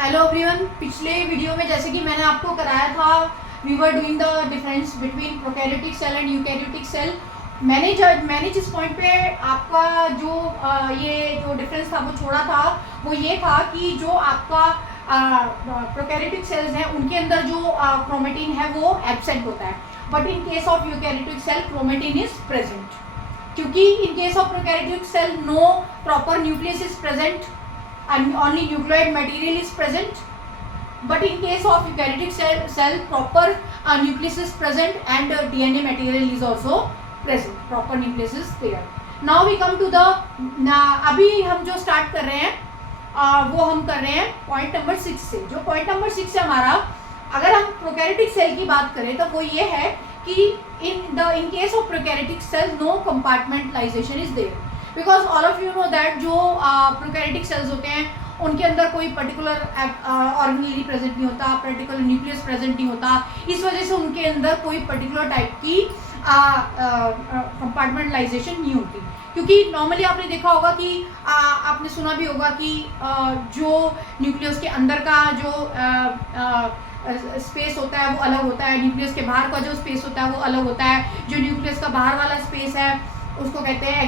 Hello everyone, पिछले video में जैसे कि मैंने आपको कराया था, we were doing the difference between prokaryotic cell and eukaryotic cell. मैंने जिस पॉइंट पे आपका जो ये जो डिफरेंस था वो छोड़ा था, वो ये था कि जो आपका प्रोकैरियोटिक सेल्स हैं उनके अंदर जो क्रोमेटिन है वो एब्सेंट होता है, but in case of eukaryotic cell chromatin is present, क्योंकि in case of prokaryotic cell no proper nucleus is present and only nucleoid material is present, but in case of eukaryotic cell proper nucleus is present and DNA material is also present, proper nucleus is there. Now we come to the अभी हम जो start कर रहे हैं वो हम कर रहे हैं पॉइंट नंबर 6 से। जो पॉइंट नंबर 6 है हमारा, अगर हम प्रोकैरियोटिक सेल की बात करें तो वो ये है कि in case of prokaryotic cell no compartmentalization is there, because all of you know that जो प्रोकैरियोटिक सेल्स होते हैं उनके अंदर कोई पर्टिकुलर ऑर्गेनेली प्रेजेंट नहीं होता, पर्टिकुलर न्यूक्लियस प्रेजेंट नहीं होता। इस वजह से उनके अंदर कोई पर्टिकुलर टाइप की कंपार्टमेंटलाइजेशन नहीं होती, क्योंकि नॉर्मली आपने देखा होगा कि आपने सुना भी होगा कि जो न्यूक्लियस के अंदर का जो स्पेस होता है वो अलग होता है, न्यूक्लियस के बाहर का जो स्पेस होता है वो अलग होता है। जो न्यूक्लियस का बाहर वाला स्पेस है उसको कहते हैं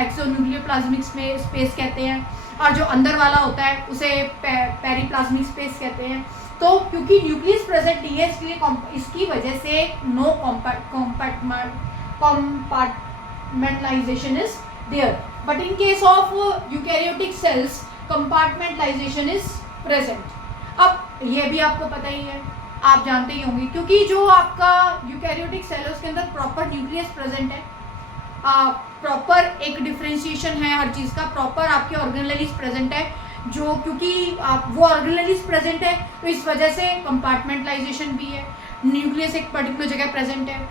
एक्सोन्यूक्लियोप्लाज्मिक स्पेस कहते हैं, और जो अंदर वाला होता है उसे पेरीप्लाज्मिक स्पेस कहते हैं। तो क्योंकि न्यूक्लियस प्रेजेंट नहीं है इसलिए इसकी वजह से no compartmentalization is there, but in case of eukaryotic cells compartmentalization is present. अब ये भी आपको पता ही है, आप जानते ही होंगे, क्योंकि जो आपका यूकैरियोटिक सेल है उसके अंदर प्रॉपर न्यूक्लियस प्रेजेंट है, प्रॉपर एक डिफ्रेंशिएशन है हर चीज़ का, प्रॉपर आपके ऑर्गेनेलीज प्रेजेंट है, जो क्योंकि वो ऑर्गेनेलीज प्रेजेंट है तो इस वजह से कंपार्टमेंटलाइजेशन भी है। न्यूक्लियस एक पर्टिकुलर जगह प्रेजेंट है,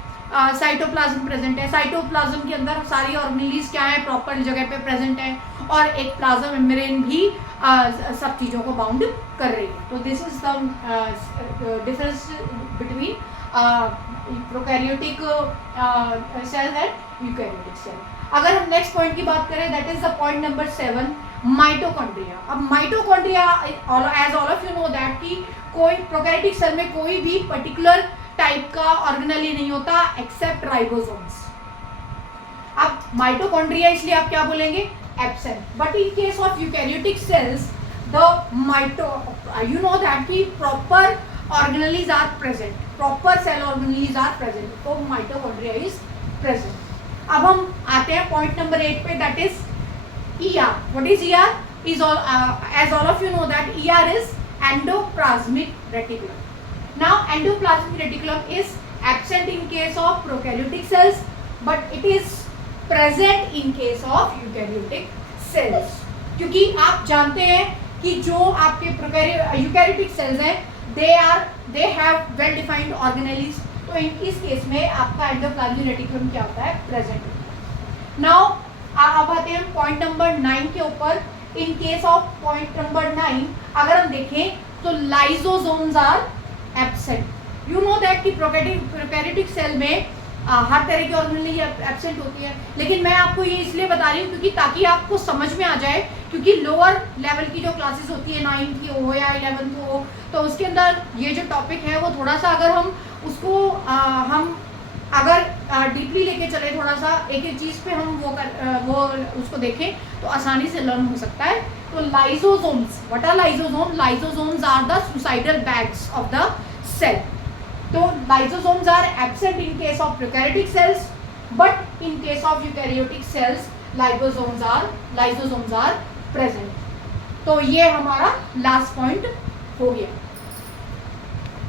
साइटोप्लाज्म प्रेजेंट है, साइटोप्लाज्म के अंदर सारी ऑर्गेनेलीज क्या है, प्रॉपर जगह पे प्रेजेंट है, और एक प्लाज्मा मेम्ब्रेन भी सब चीज़ों को बाउंड कर रही है। तो this is the difference between prokaryotic cell and eukaryotic cell. अगर हम नेक्स्ट पॉइंट की बात करें, that is the point number 7, mitochondria. अब mitochondria, as all of you know that कि कोई प्रोकैरियोटिक सेल में कोई भी पर्टिकुलर टाइप का ऑर्गेनेली नहीं होता एक्सेप्ट राइबोसोम्स। अब माइटोकॉन्ड्रिया इसलिए आप क्या बोलेंगे, absent, but in case of eukaryotic sales the you know that कि proper organelles are present, proper cell organelles are present, so mitochondria is present। अब हम आते हैं पॉइंट नंबर 8 पे, that is ER। What is ER? is all as all of you know that ER is endoplasmic reticulum. Now endoplasmic reticulum is absent in case of prokaryotic cells, but it is present in case of eukaryotic cells, क्योंकि आप जानते हैं कि जो आपके eukaryotic cells हैं they have well defined organelles, तो इस केस में आपका एंडोप्लाज्मिक रेटिकुलम क्या होता है, प्रेजेंट। नाउ अब आते हैं पॉइंट नंबर 9 के ऊपर। In case of point number 9 अगर हम देखें तो lysosomes are absent. You know that कि प्रोकैरियोटिक सेल में हर तरह की ऑर्गेनेली एब्सेंट होती है, लेकिन मैं आपको ये इसलिए बता रही हूँ क्योंकि ताकि आपको समझ में आ जाए, क्योंकि लोअर लेवल की जो क्लासेस होती है 9th की हो या 11th हो, तो उसके अंदर ये जो टॉपिक है वो थोड़ा सा अगर हम उसको अगर डीपली लेके चले, थोड़ा सा एक एक चीज़ पे हम वो उसको देखें तो आसानी से लर्न हो सकता है। तो lysosomes, what are lysosome? Lysosomes are the suicidal bags of the cell. तो lysosomes are absent in case of prokaryotic cells, but in case of eukaryotic cells lysosomes are present। तो ये हमारा लास्ट पॉइंट हो गया।